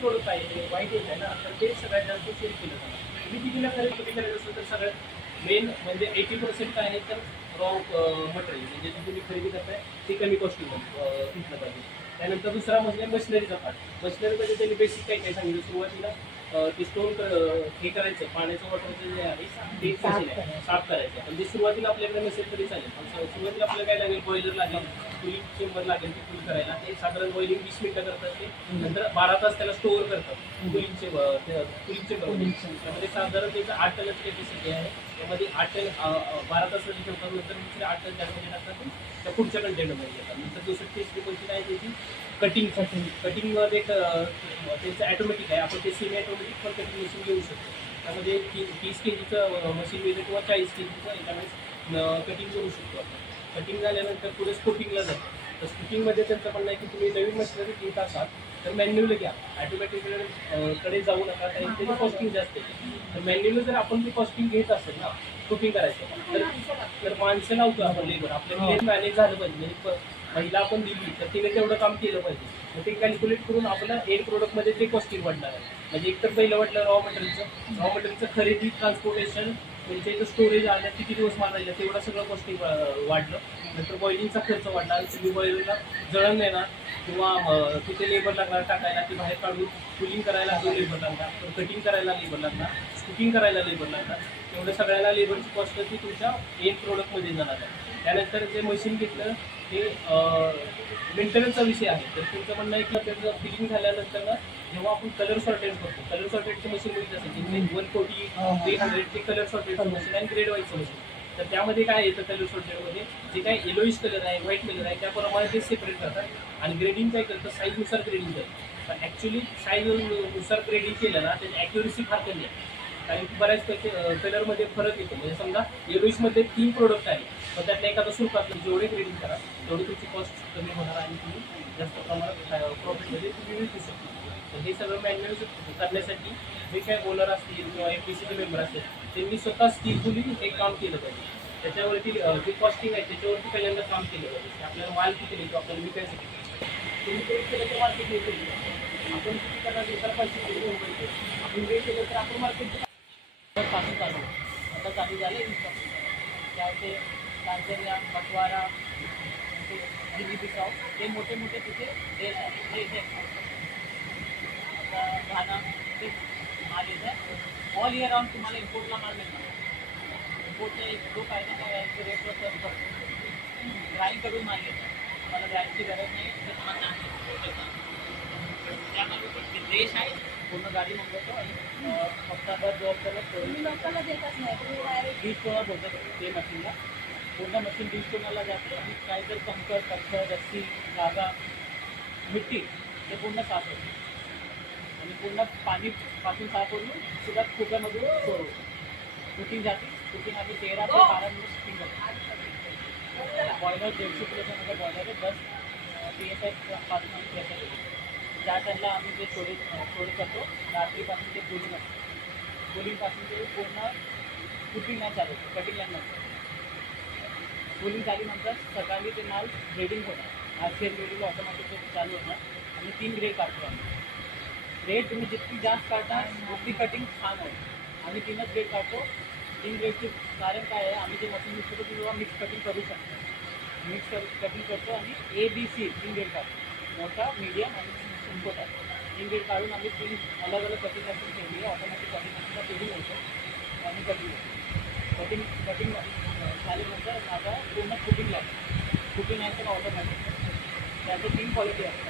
Product आहे वाईट येत आहे ना, तर ते सगळ्यात जास्त सेल केलं जातं. तुम्ही कितीला खरेदी करायचं असेल तर सगळ्यात मेन म्हणजे 80% काय आहे तर रॉ मटेरियल म्हणजे जे तुम्ही खरेदी करताय ते कमी कॉस्टिंग घेतलं पाहिजे. त्यानंतर दुसरा म्हणजे मशिनरीचा पार्ट. मशिनरीमध्ये त्यांनी बेसिक काय काय सांगितलं सुरुवातीला ते हे करायचं पाण्याचं वॉटरचं जे आहे ते मशीन आहे साफ करायचं. म्हणजे सुरुवातीला आपल्याकडे नसेल तरी चालेल, पण सुरुवातीला आपल्याला काय लागेल बॉयलर लागेल, कुलिंग चेंबर लागेल ते फुल करायला. ते साधारण बॉइलिंग 20 मिनिटं करतात ते, नंतर 12 तास त्याला स्टोअर करतात कुलिंग चेंबर. त्यामध्ये साधारण त्याचं 8 टनाची कॅपॅसिटी आहे. त्यामध्ये 8 टन 12 तासाची ठेवतात, नंतर दुसरे 8 टन त्यामध्ये टाकतात ते त्या पुढच्या कंटेनरमध्ये येतात. नंतर दुसरी तिसरी गोष्ट आहे त्याची कटिंगमध्ये त्यांचं ॲटोमॅटिक आहे. आपण ते सेमी ॲटोमॅटिक पण कटिंग मशीन घेऊ शकतो. त्यामध्ये 30 kgचं मशीन मिळतं किंवा 40 kgचं याच्यावेळेस कटिंग करू शकतो आपण. कटिंग झाल्यानंतर पुढे स्पोर्टिंगला जातं. तर स्पोर्टिंगमध्ये त्यांचं म्हणणं आहे की तुम्ही नवीन मशिनरी घेत असाल तर मॅन्युअल घ्या, ॲटोमॅटिक कडे जाऊ नका, कारण त्याची कॉस्टिंग जास्त आहे. तर मॅन्युअल जर आपण ती कॉस्टिंग घेत असेल ना कुकिंग करायचं तर माणसं लावतो आपण लेबर. आपल्याला मॅनेज झालं पाहिजे. म्हणजे महिला आपण दिली तर तिने तेवढं काम केलं पाहिजे. मग ते कॅल्क्युलेट करून आपल्या एंड प्रोडक्टमध्ये ते कॉस्टिंग वाढणार आहे. म्हणजे एकतर पहिलं वाटलं रॉ मटेरियलचं खरेदी, ट्रान्सपोर्टेशन, त्यांच्या इथं स्टोरेज आलं, किती दिवस मारायला तेवढं सगळं कॉस्टिंग वाढलं. नंतर बॉइलिंगचा खर्च वाढला. तुम्ही बॉयलरला जळण येणार किंवा तिथे लेबर लागणार टाकायला, ते बाहेर काढून कुलिंग करायला जो लेबर लागणार, कटिंग करायला लेबर लागणार, कुकिंग करायला लेबर लागणार. तेवढं सगळ्याला लेबरची कॉस्ट ती तुमच्या एंड प्रोडक्टमध्ये जाणार आहे. त्यानंतर जे मशीन घेतलं ते मेंटेनन्सचा विषय आहे. तर तुमचं म्हणणं आहे की त्याचं फिलिंग झाल्यानंतर ना जेव्हा आपण कलर सॉर्टेज करतो, कलर सॉर्टेडची मशीन मिळत असेल म्हणजे 140, 300 ते कलर सॉर्टेडचं मशीन आणि ग्रेड वाईजचं मशीन. तर त्यामध्ये काय येतं कलर सॉर्टेडमध्ये जे काही येलोइश कलर आहे, व्हाईट कलर आहे त्याप्रमाणे ते सेपरेट करतात आणि ग्रेडिंग काय करतं साईजनुसार ग्रेडिंग करतं. पण ॲक्च्युली साईजनुसार ग्रेडिंग केलं ना त्याची ॲक्युरेसी फार कमी आहे. कारण की बऱ्याच कलरमध्ये फरक येतो. म्हणजे समजा येलोइशमध्ये 3 प्रोडक्ट आहे, पण त्यातल्या एखादा सुरकातलं जेवढे ग्रेडिंग करा तेवढी तुमची कॉस्ट कमी होणार आणि तुम्ही जास्त प्रमाणात प्रॉफिटमध्ये तुम्ही विकू शकता. तर हे सगळं मॅन्युअल करण्यासाठी जे काय ओनर असतील किंवा FPCचे मेंबर असतील त्यांनी स्वतः स्किलफुली हे काम केलं पाहिजे. त्याच्यावरती जे कॉस्टिंग आहे त्याच्यावरती पहिल्यांदा काम केलं पाहिजे. आपल्याला माल किती मिळतो, आपल्याला विकायसाठी तुम्ही ते केलं तर मार्केट मिळतो. आपण किती करणार तर पैसे आपण वेळ केलं तर आपण मार्केट पासून चालू आता चालू झालं इन्स्ट्रक्शन त्या ते तांजरिया, बकवारा, गिनी बिसाव ते मोठे मोठे तिथे देश आहेत जे इथे आता घाना ते माल येतं. ऑल इयर राऊंड तुम्हाला इम्पोर्टला माल मिळणार. इम्पोर्टचा एक जो फायदा काय आहे की रेटवर सर्व करतो. ड्राईंगकडून माल येतं, तुम्हाला ड्राईंगची गरज नाही. ते तुम्हाला चांगलं त्यामध्ये ते देश आहे पूर्ण गाडी मंगवतो आणि फक्त आता जॉब करत लोकांना देतच नाही, तुम्ही डायरेक्ट 20 टोना बोलतो ते मशीनला. पूर्ण मशीन 20 टोनाला जाते आणि काय जर कंकर, पत्थर, रस्सी, धागा, मिट्टी ते पूर्ण साफ होते आणि पूर्ण पाणी पासून साफ करून सुद्धा कुकरमधून स्टोर होतो. कुकिंग जाते. कुकिंग आम्ही 13 ते 12 मिनिट कुकिंग करतो. बॉयलर 150 किलोचा माझा बॉयलर आहे. 10 PSI पासून आम्ही PSI देतो. त्या टाईमला आम्ही जे स्टोरेज करतो रात्रीपासून ते कूलिंग असतं. कूलिंगपासून ते पूर्ण कुकिंग नाही चालू होतं, कटिंग लाईन नसतं. कूलिंग झाल्यानंतर सकाळी ते माल ग्रेडिंग होणार. RCL ग्रेडिंग ऑटोमॅटिक चालू होणार आणि 3 ग्रेड काढतो आम्ही. ग्रेड तुम्ही जितकी जास्त काढता तितकी कटिंग छान होईल. आम्ही 3च ग्रेड काढतो. 3 ग्रेडचे कारण काय आहे, आम्ही जे मशीन यूज करतो तेव्हा मिक्स कटिंग करू शकतो. मिक्स कटिंग करतो आणि ABC 3 ग्रेड काढतो. मोठा, मीडियम आणि इम्पोर्ट आहे. 3 ग्रेड काढून आम्ही 3 अलग अलग कटिंग मशीन ठेवली आहे. ऑटोमॅटिक कटिंग मशीनला फिलिंग होतो आणि कटिंग होतो. कटिंग झाल्यानंतर माझा पूर्ण कुकिंग लागतो. कुकिंग आहे तर ऑटोमॅटिक त्याचं 3 क्वालिटी आहे.